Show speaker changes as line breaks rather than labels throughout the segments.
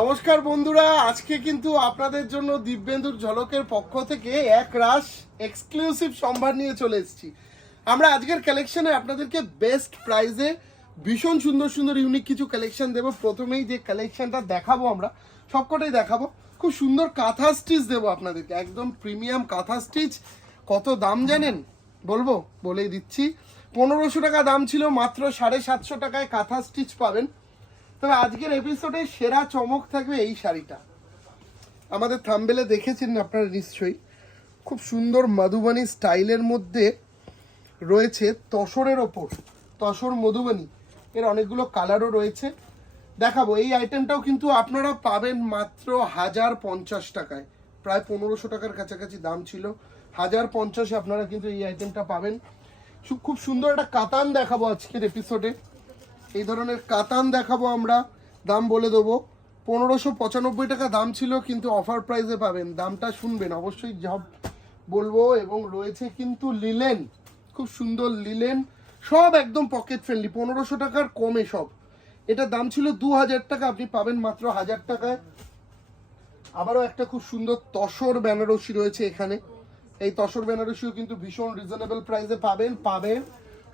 নমস্কার বন্ধুরা, আজকে কিন্তু আপনাদের জন্য দিব্যেন্দুর ঝলকের পক্ষ থেকে এক রাশ এক্সক্লুসিভ সম্ভার নিয়ে চলে এসেছি। আমরা আজকের কালেকশনে আপনাদেরকে বেস্ট প্রাইজে ভীষণ সুন্দর সুন্দর ইউনিক কিছু কালেকশন দেবো। প্রথমেই যে কালেকশনটা দেখাবো আমরা, সবকটাই দেখাবো। খুব সুন্দর কাঁথা স্টিচ দেবো আপনাদেরকে, একদম প্রিমিয়াম কাঁথা স্টিচ কত দাম জানেন? বলব, বলেই দিচ্ছি। পনেরোশো টাকা দাম ছিল, মাত্র সাড়ে সাতশো টাকায় কাঁথা স্টিচ পাবেন। তবে আজকের এপিসোডে সেরা চমক থাকবে এই শাড়িটা। আমাদের থাম্বেলে দেখেছেন আপনারা নিশ্চয়ই। খুব সুন্দর মধুবানী স্টাইলের মধ্যে রয়েছে তসরের ওপর। তসর মধুবানী। এর অনেকগুলো কালারও রয়েছে। দেখাবো, এই আইটেমটাও কিন্তু আপনারা পাবেন মাত্র হাজার পঞ্চাশ টাকায়। প্রায় পনেরোশো টাকার কাছাকাছি দাম ছিল। হাজার পঞ্চাশে আপনারা কিন্তু এই আইটেমটা পাবেন। খুব সুন্দর একটা কাতান দেখাবো আজকের এপিসোডে এই ধরনের কাতান দেখাবো আমরা, দাম বলে দেবো। পনেরোশো পঁচানব্বই টাকা দাম ছিল, কিন্তু অফার প্রাইসে পাবেন। দামটা শুনবেন, অবশ্যই সব বলব। এবং রয়েছে কিন্তু লিলেন খুব সুন্দর লিলেন সব একদম পকেট ফ্রেন্ডলি পনেরোশো টাকার কমে সব। এটার দাম ছিল দু হাজার টাকা, আপনি পাবেন মাত্র হাজার টাকায়। আবারও একটা খুব সুন্দর তসর বেনারসি রয়েছে এখানে। এই তসর বেনারসিও কিন্তু ভীষণ রিজনেবল প্রাইসে পাবেন পাবেন।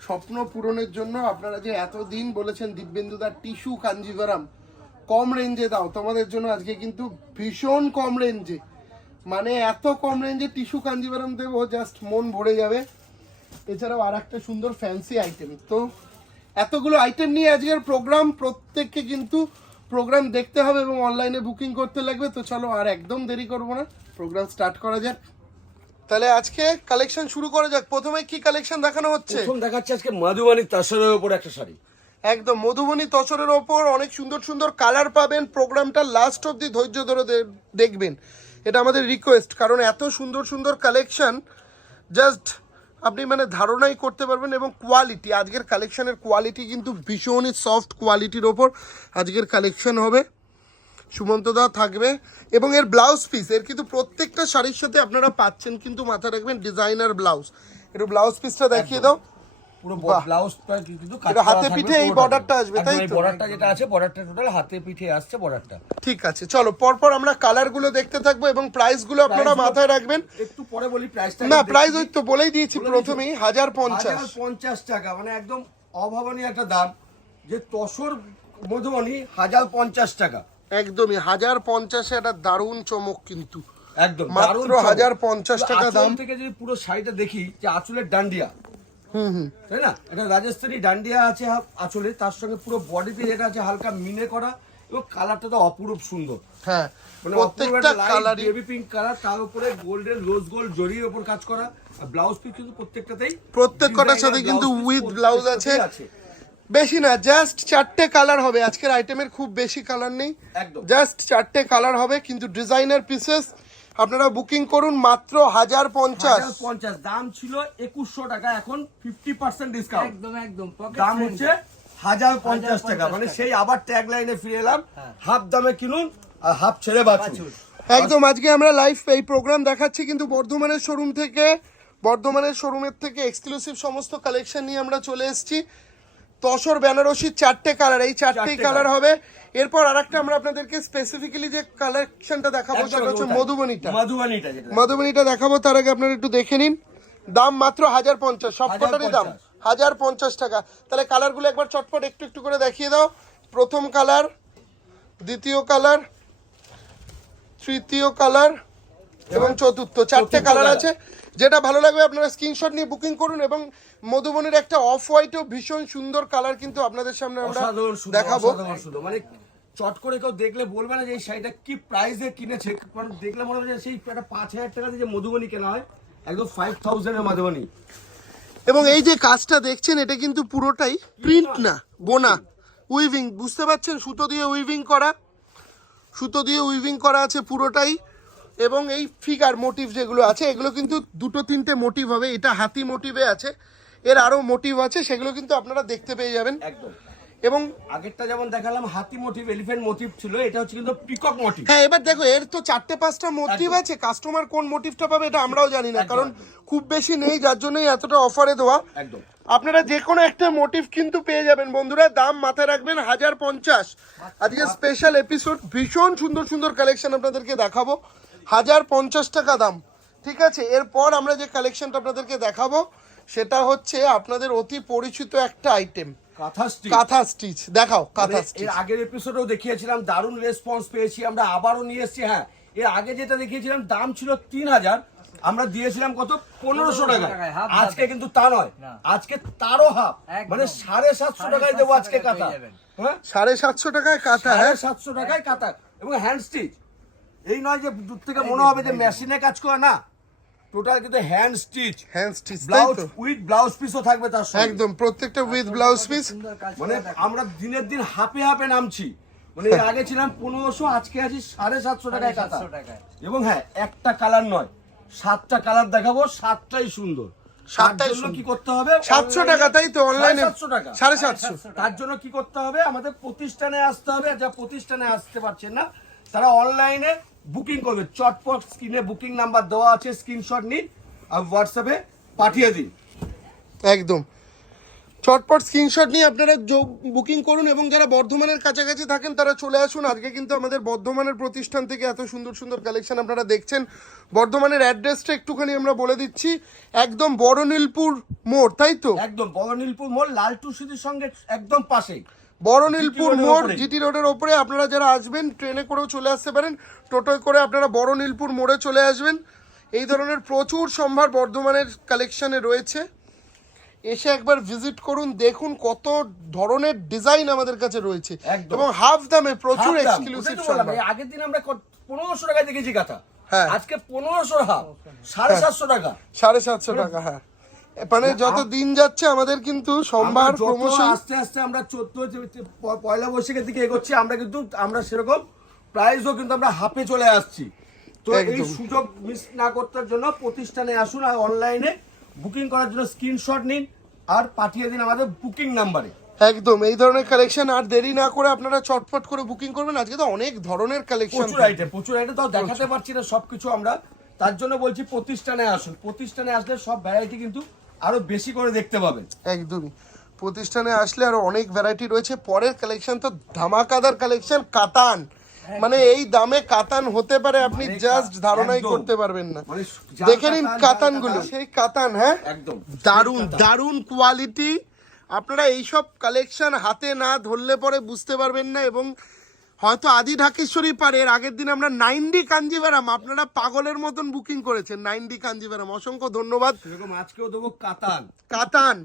স্বপ্ন পূরণের জন্য আপনারা যে এতদিন বলেছেন দিব্যেন্দুদার টিস্যু কাঞ্জিভারাম কম রেঞ্জে দাও, তোমাদের জন্য আজকে কিন্তু ভীষণ কম রেঞ্জে মানে এত কম রেঞ্জে টিস্যু কাঞ্জিভারাম দেবো জাস্ট মন ভরে যাবে। এছাড়াও আর একটা সুন্দর ফ্যান্সি আইটেম তো এতগুলো আইটেম নিয়ে আজকের প্রোগ্রাম প্রত্যেককে কিন্তু প্রোগ্রাম দেখতে হবে এবং অনলাইনে বুকিং করতে লাগবে। তো চলো আর একদম দেরি করব না। প্রোগ্রাম স্টার্ট করা যাক। তাহলে আজকে কালেকশন শুরু করা যাক। প্রথমে কি কালেকশন দেখানো হচ্ছে?
প্রথম দেখাচ্ছে আজকে মধুবানী তাসরের উপর একটা শাড়ি।
একদম মধুবনী তসরের ওপর অনেক সুন্দর সুন্দর কালার পাবেন। প্রোগ্রামটা লাস্ট অবধি ধৈর্য ধরে দেখবেন। এটা আমাদের রিকোয়েস্ট কারণ এত সুন্দর সুন্দর কালেকশন জাস্ট আপনি মানে ধারণাই করতে পারবেন এবং কোয়ালিটি আজকের কালেকশনের কোয়ালিটি কিন্তু ভীষণই সফট কোয়ালিটির ওপর আজকের কালেকশন হবে। সুমন্ত দা থাকবে এবং এর ব্লাউজ পিস এর কিন্তু প্রত্যেকটা শাড়ির সাথে আপনারা পাচ্ছেন কিন্তু মাথা রাখবেন ডিজাইনার ব্লাউজ একটু ব্লাউজ পিসটা দেখিয়ে দাও।
পুরো ব্লাউজটা কিন্তু
হাতে পিঠে এই
পুরোটা।
আসবে, তাই তো?
বর্ডারটা যেটা আছে বর্ডারটা টোটাল হাতে পিঠে আসছে বর্ডারটা
ঠিক আছে চলো পরপর আমরা কালারগুলো দেখতে থাকব এবং প্রাইসগুলো আপনারা মাথায় রাখবেন।
একটু পরে বলি প্রাইসটা
না প্রাইস ওই তো বলেই দিয়েছি প্রথমেই হাজার পঞ্চাশ।
পঞ্চাশ টাকা মানে একদম অভাবনীয় একটা দাম। যে তসর মধুবনী হাজার পঞ্চাশ টাকা।
একদমই হাজার পঞ্চাশে একটা দারুণ চমক কিন্তু
একদম
মাত্র
চমক।
1050 টাকা দাম।
থেকে যদি পুরো শাড়িটা দেখি যে আঁচলের ডান্ডিয়া
হুম হুম
তাই না এটা রাজস্থানি ডান্ডিয়া আছে আঁচলে তার সঙ্গে পুরো বডিতে যেটা আছে হালকা মিনে করা এবং কালারটা তো অপরূপ সুন্দর
হ্যাঁ
মানে
প্রত্যেকটা কালারই
বেবি পিঙ্ক কালার তার উপরে গোল্ডেন রোজ গোল্ড জরির উপর কাজ করা আর ব্লাউজ পিস কিন্তু প্রত্যেকটাতেই
প্রত্যেক কটার সাথে কিন্তু উইথ
প্রত্যেকটাতেই
আছে। বেশি না জাস্ট চারটে কালার হবে। আজকের আইটেমের খুব বেশি কালার নেই। জাস্ট চারটে কালার হবে কিন্তু ডিজাইনার পিসেস আপনারা বুকিং করুন মাত্র হাজার পঞ্চাশ।
পঞ্চাশ। দাম ছিল একুশশো টাকা এখন ফিফটি পার্সেন্ট ডিসকাউন্ট
একদম একদম
দাম হচ্ছে হাজার পঞ্চাশ টাকা। মানে সেই আবার ট্যাগ লাইনে ফিরে এলাম
হ্যাঁ।
হাফ দামে কিনুন আর হাফ ছেড়ে বাঁচুন
একদম আজকে আমরা লাইভ এই প্রোগ্রাম দেখাচ্ছি কিন্তু বর্ধমানের শোরুম থেকে বর্ধমানের শোরুমের থেকে এক্সক্লুসিভ সমস্ত কালেকশন নিয়ে আমরা চলে এসেছি। তসর বেনারসির চারটে কালার এই চারটেই
চারটে
কালার হবে। এরপর আরেকটা আমরা আপনাদেরকে স্পেসিফিক্যালি যে কালেকশনটা দেখাবো সেটা হচ্ছে। মধুবনীটা।
মধুবনীটা যেটা।
মধুবনীটা দেখাবো তার আগে আপনারা একটু দেখে নিন। দাম মাত্র হাজার পঞ্চাশ সবকটারই দাম।
1050
হাজার পঞ্চাশ টাকা। তাহলে কালারগুলো একবার চটপট একটু একটু করে দেখিয়ে দাও। প্রথম কালার দ্বিতীয় কালার তৃতীয় কালার এবং চতুর্থ। চারটে কালার আছে। যেটা ভালো লাগবে আপনারা স্ক্রিনশট নিয়ে বুকিং করুন এবং মধুবনের একটা অফ হোয়াইটও ভীষণ সুন্দর কালার কিন্তু আপনাদের সামনে আমরা দেখাবো।
মানে চট করে কেউ দেখলে বলবে না যে এই শাড়িটা কি প্রাইসে কিনেছে। কারণ দেখলে মনে হবে সেই একটা পাঁচ হাজার টাকা দিয়ে যে মধুবনী কেনা হয় একদম ফাইভ থাউজেন্ডের মধুবনী।
এবং এই যে কাজটা দেখছেন এটা কিন্তু পুরোটাই প্রিন্ট না বোনা। উইভিং বুঝতে পারছেন? সুতো দিয়ে উইভিং করা সুতো দিয়ে উইভিং করা আছে পুরোটাই। এবং এই ফিগার মোটিভ যেগুলো আছে এগুলো কিন্তু দুটো তিনটে মোটিভ হবে। এটা হাতি মোটিভে আছে। এর আরও মোটিভ আছে সেগুলো কিন্তু আপনারা দেখতে পেয়ে যাবেন।
একদম।
এবং
আগেরটা যেমন দেখালাম হাতি মোটিভ এলিফ্যান্ট মোটিভ ছিল এটা হচ্ছে কিন্তু পিকক মোটিভ
হ্যাঁ এবার দেখো এর তো চারটে পাঁচটা মোটিভ আছে কাস্টমার কোন মোটিভটা পাবে এটা আমরাও জানি না কারণ খুব বেশি নেই যার জন্যই এতটা অফারে দেওয়া।
একদম।
আপনারা যে কোনো একটা মোটিভ কিন্তু পেয়ে যাবেন বন্ধুরা দাম মাথায় রাখবেন হাজার পঞ্চাশ। আজকে স্পেশাল এপিসোড ভীষণ সুন্দর সুন্দর কালেকশন আপনাদেরকে দেখাবো। হাজার পঞ্চাশ টাকা দাম ঠিক আছে? এরপর আমরা যে কালেকশনটা আপনাদেরকে দেখাবো সেটা হচ্ছে আপনাদের অতি পরিচিত একটা আইটেম
কাঁথা স্টিচ
কাঁথা দেখাও কাঁথা
মানে
স্টিচ
এর আগের এপিসোডেও দেখিয়েছিলাম দারুণ রেসপন্স পেয়েছি আমরা আবারও নিয়ে এসেছি হ্যাঁ। এর আগে যেটা দেখিয়েছিলাম দাম ছিল তিন হাজার আমরা দিয়েছিলাম কত? পনেরোশো টাকা
টাকায়,
আজকে কিন্তু তা নয়। আজকে তারও হাফ। মানে সাড়ে সাতশো টাকায় দেবো আজকে কাঁথা। হ্যাঁ?
সাড়ে সাতশো টাকায় কাঁথা হ্যাঁ?
সাতশো টাকায় কাঁথা। এবং হ্যান্ড স্টিচ এই নয় যে দূর থেকে মনে হবে যে মেশিনে কাজ করে না। টোটাল কিন্তু hand stitch
hand stitch
blouse with blouse পিসও থাকবে তার সঙ্গে।
একদম প্রত্যেকটা উইথ ব্লাউজ পিস
মানে আমরা দিনের দিন হাপে হাপে নামছি। মানে আগে ছিলাম পনেরোশো আজকে আছি সাড়ে সাতশো টাকায় কাতা এবং হ্যাঁ একটা কালার নয় সাতটা কালার দেখাবো সাতটাই সুন্দর।
সাতটাই সুন্দর।
কি করতে হবে?
সাতশো টাকা তাই তো অনলাইনে
সাতশো টাকা।
সাড়ে সাতশো।
তার জন্য কি করতে হবে? আমাদের প্রতিষ্ঠানে আসতে হবে যা প্রতিষ্ঠানে আসতে পারছেন না তারা অনলাইনে বুকিং করবে। চটপট স্ক্রিনে বুকিং নাম্বার দেওয়া আছে স্ক্রিনশট নিন আর হোয়াটসঅ্যাপে পাঠিয়ে দিন।
একদম। চটপট স্ক্রিনশট নিয়ে আপনারা বুকিং করুন এবং যারা বর্ধমানের কাছাকাছি থাকেন তারা চলে আসুন। আজকে কিন্তু আমাদের বর্ধমানের প্রতিষ্ঠান থেকে এত সুন্দর সুন্দর কালেকশন আপনারা দেখছেন। বর্ধমানের অ্যাড্রেসটা একটুখানি আমরা বলে দিচ্ছি। একদম বড়নীলপুর মোড় তাই তো?
একদম বড়নীলপুর মোড় লালটু সিটির সঙ্গে একদম পাশেই।
বড়নীলপুর মোড় জিটি রোডের ওপরে। আপনারা যারা আসবেন ট্রেনে করেও চলে আসতে পারেন। টোটোয় করে আপনারা বড়নীলপুর মোড়ে চলে আসবেন। এই ধরনের প্রচুর সম্ভার বর্ধমানের কালেকশনে রয়েছে। এসে একবার ভিজিট করুন দেখুন কত ধরনের ডিজাইন আমাদের কাছে রয়েছে। এবং হাফ দামে প্রচুর এক্সক্লুসিভ সম্ভার।
আগের দিন আমরা পনেরোশো টাকায় দেখেছি কাঁথা
হ্যাঁ।
আজকে পনেরোশো হাফ সাড়ে সাতশো টাকা।
সাড়ে সাতশো টাকা হ্যাঁ। মানে যত দিন যাচ্ছে আমাদের কিন্তু
সোমবার
প্রমোশন
আস্তে আস্তে আমরা চোদ্দ পয়লা বৈশাখের দিকে এগোচ্ছি আমরা কিন্তু আমরা সেরকম প্রাইসও কিন্তু আমরা হাফে চলে আসছি। তো এই সুযোগ মিস না করতে জন্য প্রতিষ্ঠানে আসুন আর অনলাইনে বুকিং করার জন্য স্ক্রিনশট নিন আর পাঠিয়ে দিন আমাদের বুকিং নাম্বারে
একদম এই ধরনের কালেকশন আর দেরি না করে আপনারা চটপট করে বুকিং করবেন। আজকে তো অনেক ধরনের কালেকশন
প্রচুর আইটেম প্রচুর আইটেম তাও দেখাতে পারছি না সবকিছু আমরা। তার জন্য বলছি প্রতিষ্ঠানে আসুন। প্রতিষ্ঠানে আসলে সব ভ্যারাইটি কিন্তু আরও বেশি করে দেখতে পাবেন।
একদমই। প্রতিষ্ঠানে আসলে আরও অনেক ভ্যারাইটি রয়েছে। পরের কালেকশন তো ধামাকাদার কালেকশন কাতান। মানে এই দামে কাতান হতে পারে আপনি
মানে
জাস্ট ধারণাই করতে পারবেন না।
মানে
দেখে নিন
কাতান,
গুলো সেই কাতান হ্যাঁ?
একদম।
দারুণ দারুণ কোয়ালিটি আপনারা এইসব কালেকশন হাতে না ধরলে পরে বুঝতে পারবেন না এবং হয়তো আদি ঢাকেশ্বরী পারে এর আগের দিন আমরা নাইনডি কাঞ্জিভারাম আপনারা পাগলের মতন বুকিং করেছেন নাইনডি কাঞ্জিভারাম। অসংখ্য ধন্যবাদ।
সেরকম আজকেও দেবো কাতান।
কাতান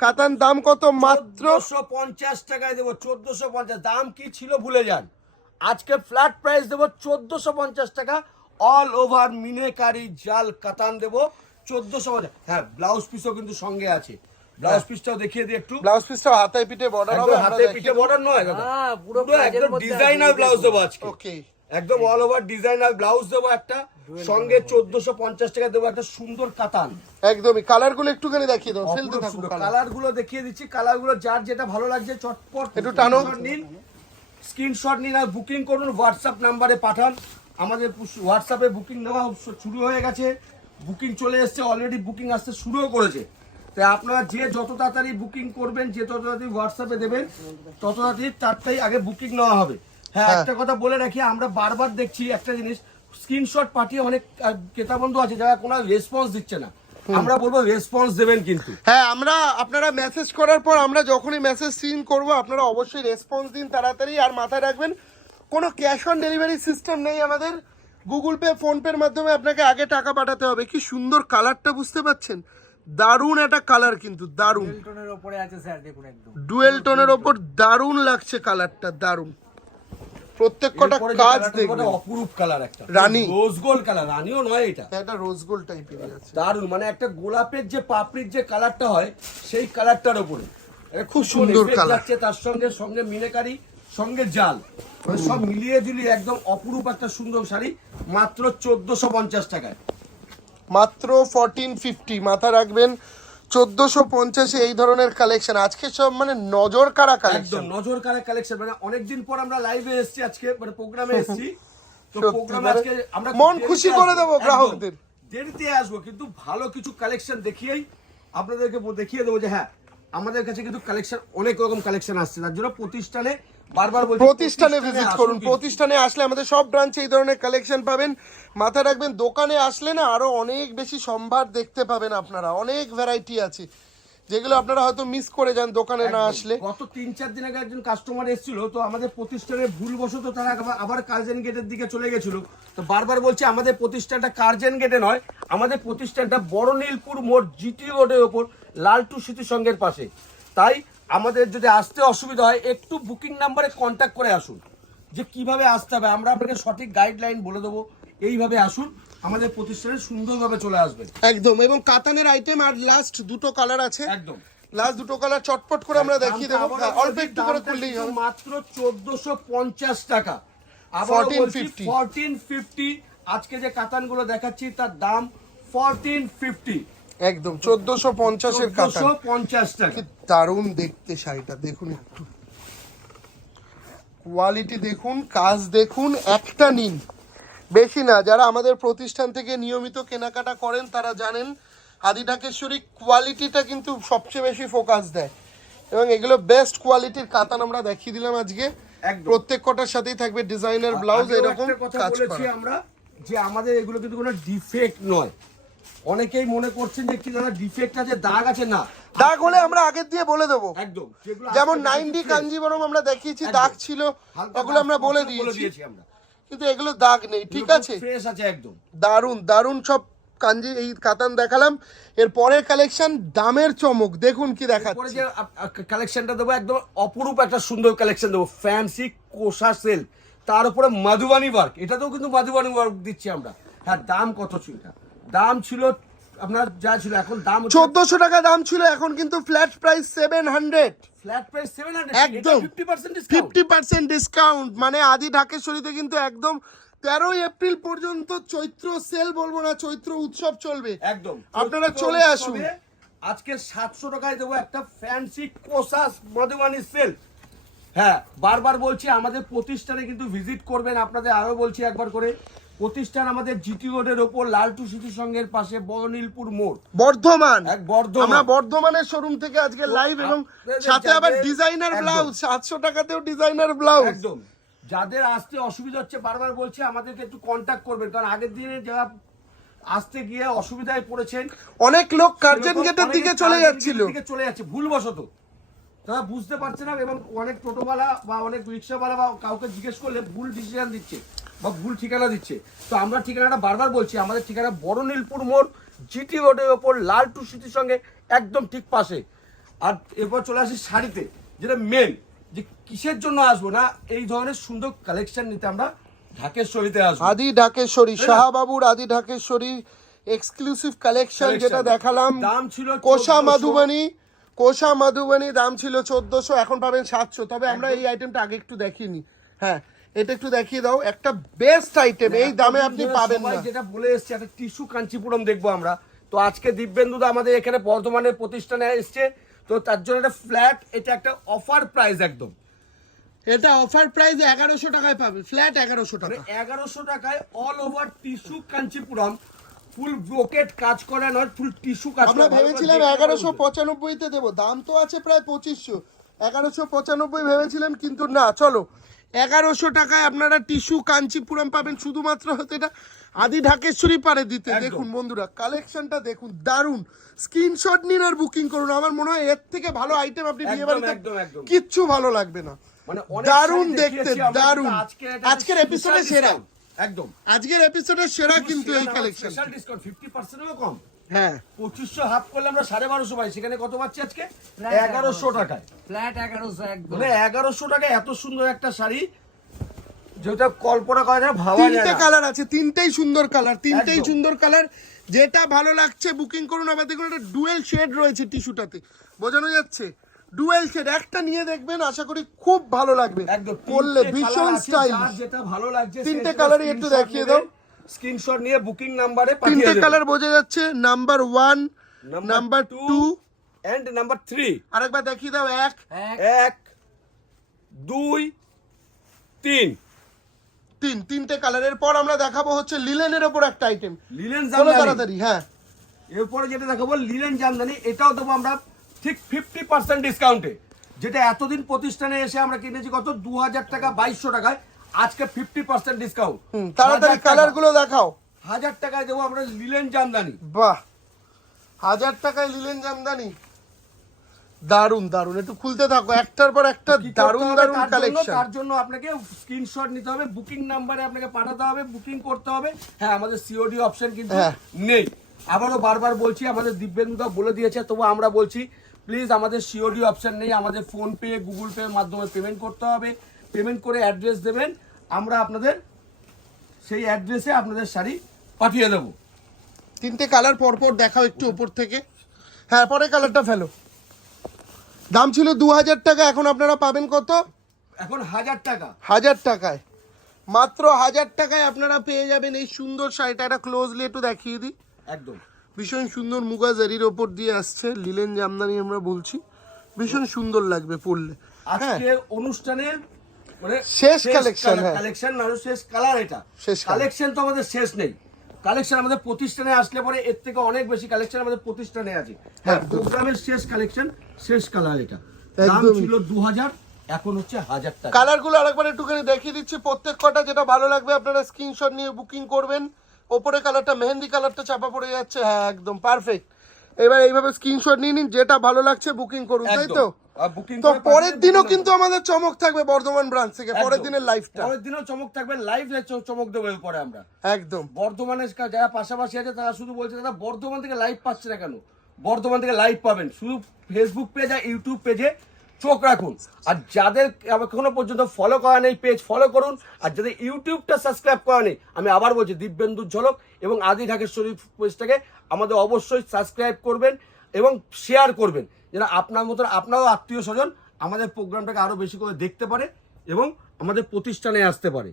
কাতান দাম কত মাত্র?
পঞ্চাশ টাকায় দেবো চোদ্দশো পঞ্চাশ। দাম কি ছিল ভুলে যান। আজকে ফ্ল্যাট প্রাইস দেবো চোদ্দশো পঞ্চাশ টাকা। অল ওভার মিনেকারি জাল কাতান দেবো চোদ্দশো পঞ্চাশ। হ্যাঁ ব্লাউজ পিসও কিন্তু সঙ্গে আছে। ব্লাউজ পিসটাও দেখিয়ে দিই একটু।
ব্লাউজ পিসটা হাতায় পিঠে বর্ডার হবে
একদম হাতে পিঠে বর্ডার নয় দাদা।
হ্যাঁ, পুরো
পুরো একদম ডিজাইনার ব্লাউজ দেবো আজকে।
ওকে
একদম অল ওভার ডিজাইনার ব্লাউজ দেবো একটা। সঙ্গে চোদ্দশো পঞ্চাশ টাকা দেবো একটা সুন্দর কাতান।
একদমই। কালারগুলো একটুখানি দেখিয়ে দাও। ফেলতে থাকো কালার
কালারগুলো দেখিয়ে দিচ্ছি। কালারগুলো যার যেটা ভালো লাগছে চটপট
একটু টানো।
নিন। স্ক্রিনশট নিন আর বুকিং করুন। হোয়াটসঅ্যাপ নাম্বারে পাঠান। আমাদের হোয়াটসঅ্যাপে বুকিং নেওয়া শুরু হয়ে গেছে। বুকিং চলে এসেছে। অলরেডি বুকিং আসতে শুরুও করেছে। তাই আপনারা যে যত তাড়াতাড়ি বুকিং করবেন যে তত তাড়াতাড়ি হোয়াটসঅ্যাপে দেবেন তত তাড়াতাড়ি তারটাই আগে বুকিং নেওয়া হবে। হ্যাঁ
হ্যাঁ।
একটা কথা বলে রাখি আমরা বারবার দেখছি একটা জিনিস স্ক্রিনশট পাঠিয়ে অনেক ক্রেতা বন্ধু আছে যারা কোনো রেসপন্স দিচ্ছে না। আমরা বলব রেসপন্স দেবেন কিন্তু।
হ্যাঁ আমরা আপনারা মেসেজ করার পর আমরা যখনই মেসেজ সিন করব আপনারা অবশ্যই রেসপন্স দিন তাড়াতাড়ি। আর মাথায় রাখবেন কোনো ক্যাশ অন ডেলিভারি সিস্টেম নেই আমাদের। গুগল পে ফোন পের মাধ্যমে আপনাকে আগে টাকা পাঠাতে হবে। কি সুন্দর কালারটা বুঝতে পাচ্ছেন দারুণ একটা কালার কিন্তু দারুণ।
বেলটনের ওপরে আছে স্যার দেখুন একদম।
ডুয়েল টোনের ওপর দারুণ লাগছে কালারটা দারুণ। প্রত্যেক কটা কাজ দেখবেন।
অপরূপ কালার একটা।
রানী।
রোজ গোল্ড কালার রানীও নয় এটা।
একটা রোজ গোল্ড টাইপের আছে।
দারুণ মানে একটা গোলাপের যে পাপড়ির যে কালারটা হয় সেই কালারটার উপরে
খুব সুন্দর colour।
তার সঙ্গে সঙ্গে মিনেকারি সঙ্গে জাল। মানে সব মিলিয়ে ঝুলিয়ে একদম অপরূপ একটা সুন্দর শাড়ি মাত্র চোদ্দশো পঞ্চাশ টাকায়।
মাত্র ফরটিন ফিফটি মাথা রাখবেন চোদ্দশো পঞ্চাশে এই ধরনের কালেকশন আজকে সব মানে নজর কারা কালেকশন
নজর কারে কালেকশন মানে অনেকদিন পর আমরা লাইভে এসেছি আজকে মানে প্রোগ্রামে এসেছি। তো প্রোগ্রামে
মানে
আজকে আমরা
মন খুশি করে দেবো। গ্রাহকদের।
দেরিতে আসব কিন্তু ভালো কিছু কালেকশন দেখিয়েই আপনাদেরকে দেখিয়ে দেবো যে হ্যাঁ আমাদের কাছে কিন্তু কালেকশন অনেক রকম কালেকশন আসছে। তার জন্য প্রতিষ্ঠানে
প্রতিষ্ঠানে ভিজিট করুন প্রতিষ্ঠানে আসলে আমাদের সব ব্রাঞ্চে এই ধরনের কালেকশন পাবেন। মাথায় রাখবেন দোকানে আসলে না আরও অনেক বেশি সম্ভার দেখতে পাবেন আপনারা। অনেক ভ্যারাইটি আছে যেগুলো আপনারা হয়তো মিস করে যান দোকানে না আসলে।
গত তিন চার দিন আগে একজন কাস্টমার এসেছিল তো আমাদের প্রতিষ্ঠানের ভুলবশত তারা আবার- কার্জেন গেটের দিকে চলে গেছিল। তো বারবার বলছি আমাদের প্রতিষ্ঠানটা কার্জেন গেটে নয় আমাদের প্রতিষ্ঠানটা বড় নীলপুর মোড় জিটি রোডের ওপর লালটু স্মৃতি সংঘের পাশে। তাই আমাদের যদি আসতে অসুবিধা হয় একটু বুকিং নাম্বারে কন্ট্যাক্ট করে আসুন। যে কীভাবে আসতে হবে আমরা আপনাকে সঠিক গাইডলাইন বলে দেবো। এইভাবে আসুন আমাদের প্রতিষ্ঠানে সুন্দরভাবে চলে আসবেন।
একদম এবং কাতানের আইটেম আর লাস্ট দুটো কালার আছে।
একদম।
লাস্ট দুটো কালার চটপট করে আমরা দেখিয়ে দেবো। হ্যাঁ, অল্প একটু করে করলেই হবে।
মাত্র চোদ্দশো পঞ্চাশ টাকা।
1450
ফোরটিন ফিফটি আজকে যে কাতানগুলো দেখাচ্ছি তার দাম ফোরটিন ফিফটি
একদম চোদ্দশো পঞ্চাশের কাতান
পঞ্চাশ টাকা।
দারুণ দেখতে শাড়িটা দেখুন একটু। কোয়ালিটি দেখুন কাজ দেখুন একটা নিন। বেশি না যারা আমাদের প্রতিষ্ঠান থেকে নিয়মিত কেনাকাটা করেন তারা জানেন আদি ঢাকেশ্বরী কোয়ালিটিটা কিন্তু সবচেয়ে বেশি ফোকাস দেয়। এবং এগুলো বেস্ট কোয়ালিটির কাতান আমরা দেখিয়ে দিলাম আজকে। প্রত্যেক কটার সাথেই থাকবে ডিজাইনার ব্লাউজ এরকম
কথা
কাজ করা।
আমরা যে আমাদের এগুলো কিন্তু কোনো ডিফেক্ট নয়। অনেকেই মনে করছেন যে কি দাদা ডিফেক্ট আছে দাগ আছে? না।
দাগ হলে আমরা আগের দিয়ে বলে দেবো।
একদম
যেমন
দেখাচ্ছি,
কাঞ্জিবরম আমরা দেখিয়েছি দাগ ছিল ওগুলো আমরা বলে দিয়েছি। কিন্তু এগুলো দাগ নেই ঠিক আছে?
ফ্রেশ আছে একদম।
দারুণ দারুণ সব কাঞ্জি এই কাতান দেখালাম। এর পরের কালেকশন দামের চমক দেখুন কি দেখাচ্ছে।
কালেকশনটা দেবো একদম অপরূপ একটা সুন্দর কালেকশন দেবো ফ্যান্সি কোষা সেল তার উপরে মাধুবানি ওয়ার্ক এটাতেও কিন্তু মাধুবানি ওয়ার্ক দিচ্ছি আমরা। হ্যাঁ দাম কত ছিল এটা? দাম ছিল আপনার যা ছিল এখন দাম
চোদ্দশো টাকা দাম ছিল এখন কিন্তু flat price seven hundred
flat price seven
একদম।
ফিফটি পার্সেন্ট
ডিসকাউন্ট মানে আদি ঢাকেশ্বরীতে কিন্তু একদম তেরোই এপ্রিল পর্যন্ত চৈত্র সেল বলব না চৈত্র উৎসব চলবে।
একদম।
আপনারা চলে আসুন।
আজকে সাতশো টাকায় দেবো একটা ফ্যান্সি কোসাস মধুবানি সেল হ্যাঁ বারবার বলছি আমাদের প্রতিষ্ঠানে কিন্তু ভিজিট করবেন। আপনাদের আরও বলছি একবার করে। প্রতিষ্ঠান আমাদের জিটি রোডের ওপর লালটু সিটি সংঘের পাশে বড়নীলপুর মোড়।
বর্ধমান।
এক বর্ধমান।
আমরা বর্ধমানের শোরুম থেকে আজকে লাইভ এবং সাথে আবার ডিজাইনার ব্লাউজ সাতশো টাকাতেও ডিজাইনার ব্লাউজ
একদম। যাদের আসতে অসুবিধা হচ্ছে বারবার বলছি আমাদেরকে একটু কন্ট্যাক্ট করবেন কারণ আগের দিনে যারা আসতে গিয়ে অসুবিধায় পড়েছেন
অনেক লোক কার্জন গেটের দিকে চলে যাচ্ছিল।
দিকে চলে যাচ্ছে ভুলবশত। তারা বুঝতে পারছে না এবং অনেক টোটোওয়ালা বা অনেক রিক্সাওয়ালা বা কাউকে জিজ্ঞেস করলে ভুল ডিসিশন দিচ্ছে। বা ভুল ঠিকানা দিচ্ছে। তো আমরা ঠিকানাটা বারবার বলছি আমাদের ঠিকানা বড় নীলপুর মোড় জিটি রোডের ওপর লাল টু সিটির সঙ্গে একদম ঠিক পাশে। আর এরপর চলে আসি শাড়িতে যেটা মেন যে কিসের জন্য আসব না এই ধরনের সুন্দর কালেকশন নিতে আমরা ঢাকেশ্বরীতে আসব।
আদি ঢাকেশ্বরী শাহবাবুর আদি ঢাকেশ্বরী এক্সক্লুসিভ কালেকশন যেটা দেখালাম।
দাম ছিল
কোষা
1400
মাধুবানি কোষা মাধুবানি দাম ছিল চোদ্দশো এখন পাবেন সাতশো। তবে আমরা এই আইটেমটা আগে একটু দেখিনি। হ্যাঁ এটা একটু দেখিয়ে দাও একটা বেস্ট আইটেম এই দামে আপনি পাবেন না।
যেটা বলে এসছে একটা টিস্যু কাঞ্চিপুরম দেখব আমরা। তো আজকে দিব্যেন্দুদা আমাদের এখানে বর্ধমানের প্রতিষ্ঠানে এসছে। তো তার জন্য একটা ফ্ল্যাট এটা একটা অফার প্রাইস একদম।
এটা অফার প্রাইস এগারোশো টাকায় পাবে ফ্ল্যাট এগারোশো
মানে
টাকা
এগারোশো টাকায় all over tissue Kanchipuram full brocade কাজ করা নয় ফুল টিস্যু কাজ
আমরা ভেবেছিলাম এগারোশো। পঁচানব্বইতে দেবো দাম তো আছে প্রায় পঁচিশশো। এগারোশো পঁচানব্বই ভেবেছিলাম কিন্তু না চলো এগারোশো টাকায় আপনারা টিস্যু কাঞ্চিপুরম পাবেন। শুধুমাত্র হতে এটা আদি ঢাকেশ্বরী পারে দিতে। দেখুন বন্ধুরা কালেকশনটা দেখুন দারুণ স্ক্রিনশট নিন আর বুকিং করুন। আমার মনে হয় এর থেকে ভালো আইটেম আপনি বিয়ে বাড়িতে। কিচ্ছু ভালো লাগবে না।
মানে
দারুণ দেখতে
এটা
আজকের এপিসোডে সেরা।
একদম।
আজকের এপিসোডে সেরা কিন্তু এই কালেকশন
স্পেশাল ডিসকাউন্ট ফিফটি পার্সেন্টও কম।
হ্যাঁ।
পঁচিশশো হাফ করলে আমরা সাড়ে বারোশো পাই। সেখানে কত পাচ্ছি আজকে? এগারোশো টাকায়।
ফ্ল্যাট এগারোশো একদম।
মানে এগারোশো টাকায় এত সুন্দর একটা শাড়ি যেটা কল্পনা করা যায় ভাবা
তিনটে কালার আছে তিনটেই সুন্দর কালার তিনটেই সুন্দর কালার যেটা ভালো লাগছে বুকিং করুন আবার দেখুন একটা ডুয়েল শেড রয়েছে টিস্যুটাতে বোঝানো যাচ্ছে? ডুয়েল শেড একটা নিয়ে দেখবেন আশা করি খুব ভালো লাগবে।
একদম।
পরলে ভীষণ স্টাইল
যেটা ভালো লাগছে
তিনটে colour-ই একটু দেখিয়ে দাও।
স্ক্রিনশট নিয়ে বুকিং নাম্বারে
তিনটে কালার বোঝা যাচ্ছে number one number two
and number three
আরেকবার দেখিয়ে দাও এক
এক
এক দুই তিন।
তিন তিনটে কালারের পর আমরা দেখাবো হচ্ছে লিলেনের ওপর একটা আইটেম
লিলেন জামদানি।
তাড়াতাড়ি হ্যাঁ।
এরপরে যেটা দেখাবো লিলেন জামদানি এটাও দেবো আমরা ঠিক ফিফটি পার্সেন্ট ডিসকাউন্টে যেটা এতদিন প্রতিষ্ঠানে এসে আমরা কিনেছি কত? দু হাজার টাকা বাইশশো টাকায়। আজকে ফিফটি পার্সেন্ট ডিসকাউন্ট
তাড়াতাড়ি কালারগুলো দেখাও।
হাজার টাকায় দেবো আমরা লিলেন জামদানি।
বাহ হাজার টাকায় লিলেন জামদানি। দারুণ দারুণ একটু খুলতে থাকো একটার পর একটা
দারুণ দারুণ
কালেকশন
তার জন্য? আপনাকে স্ক্রিনশট নিতে হবে বুকিং নাম্বারে আপনাকে পাঠাতে হবে বুকিং করতে হবে। হ্যাঁ আমাদের সিওডি অপশন কিন্তু
হ্যাঁ।
নেই। আবারও বারবার বলছি আমাদের দিব্যেন্দুদা বলে দিয়েছে তবু আমরা বলছি প্লিজ আমাদের সিওডি অপশন নেই আমাদের ফোন পে গুগল পে মাধ্যমে পেমেন্ট করতে হবে। পেমেন্ট করে অ্যাড্রেস দেবেন আমরা আপনাদের সেই অ্যাড্রেসে আপনাদের শাড়ি পাঠিয়ে দেবো।
তিনটে কালার পর পর দেখাও একটু উপর থেকে। হ্যাঁ পরে কালারটা ফেলো। দাম ছিল দু হাজার টাকা এখন আপনারা পাবেন কত?
এখন হাজার টাকা।
হাজার টাকায়। মাত্র হাজার টাকায় আপনারা পেয়ে যাবেন এই সুন্দর শাড়িটা। একটা ক্লোজলি একটু দেখিয়ে দিই।
একদম।
ভীষণ সুন্দর মুগা জারির ওপর দিয়ে আসছে লিলেন জামদানি আমরা বলছি। ভীষণ সুন্দর লাগবে পরলে। হ্যাঁ।
আজকে অনুষ্ঠানের
শেষ collection, হ্যাঁ।
কালেকশন না শেষ কালার এটা। কালেকশন তো আমাদের শেষ নেই। কালেকশন আমাদের প্রতিষ্ঠানে আসলে পরে এর থেকে অনেক বেশি কালেকশন আমাদের প্রতিষ্ঠানে আছে। হ্যাঁ প্রোগ্রামের শেষ কালেকশন শেষ কালার এটা। দাম ছিল দু হাজার এখন হচ্ছে হাজার টাকা।
কালারগুলো আরেকবার একটুখানি দেখিয়ে দিচ্ছি। প্রত্যেক কটা যেটা ভালো লাগবে আপনারা স্ক্রিনশট নিয়ে বুকিং করবেন। ওপরে কালারটা মেহেন্দি কালারটা চাপা পড়ে যাচ্ছে। হ্যাঁ একদম পারফেক্ট এবার এইভাবে স্ক্রিনশট নিয়ে নিন যেটা ভালো লাগছে বুকিং করুন তাই তো? তো পরের দিনও কিন্তু আমাদের চমক থাকবে বর্ধমান ব্রাঞ্চ থেকে পরের দিনের লাইফটা
পরের দিনও চমক থাকবে লাইভ চমক দেবো এরপরে আমরা।
একদম।
বর্ধমানের যারা পাশাপাশি আছে তারা শুধু বলছে দাদা বর্ধমান থেকে লাইভ পাচ্ছে না কেন? বর্ধমান থেকে লাইভ পাবেন। শুধু ফেসবুক পেজ আর ইউটিউব পেজে চোখ রাখুন। আর যাদের এখনও পর্যন্ত ফলো করা নেই পেজ ফলো করুন। আর যাদের ইউটিউবটা সাবস্ক্রাইব করা নেই আমি আবার বলছি দিব্যেন্দুর ঝলক এবং আদি ঢাকেশ্বরী পেজটাকে আমাদের অবশ্যই সাবস্ক্রাইব করবেন এবং শেয়ার করবেন। যেন আপনার মতো আপনারও আত্মীয় স্বজন আমাদের প্রোগ্রামটাকে আরও বেশি করে দেখতে পারে এবং আমাদের প্রতিষ্ঠানে আসতে পারে।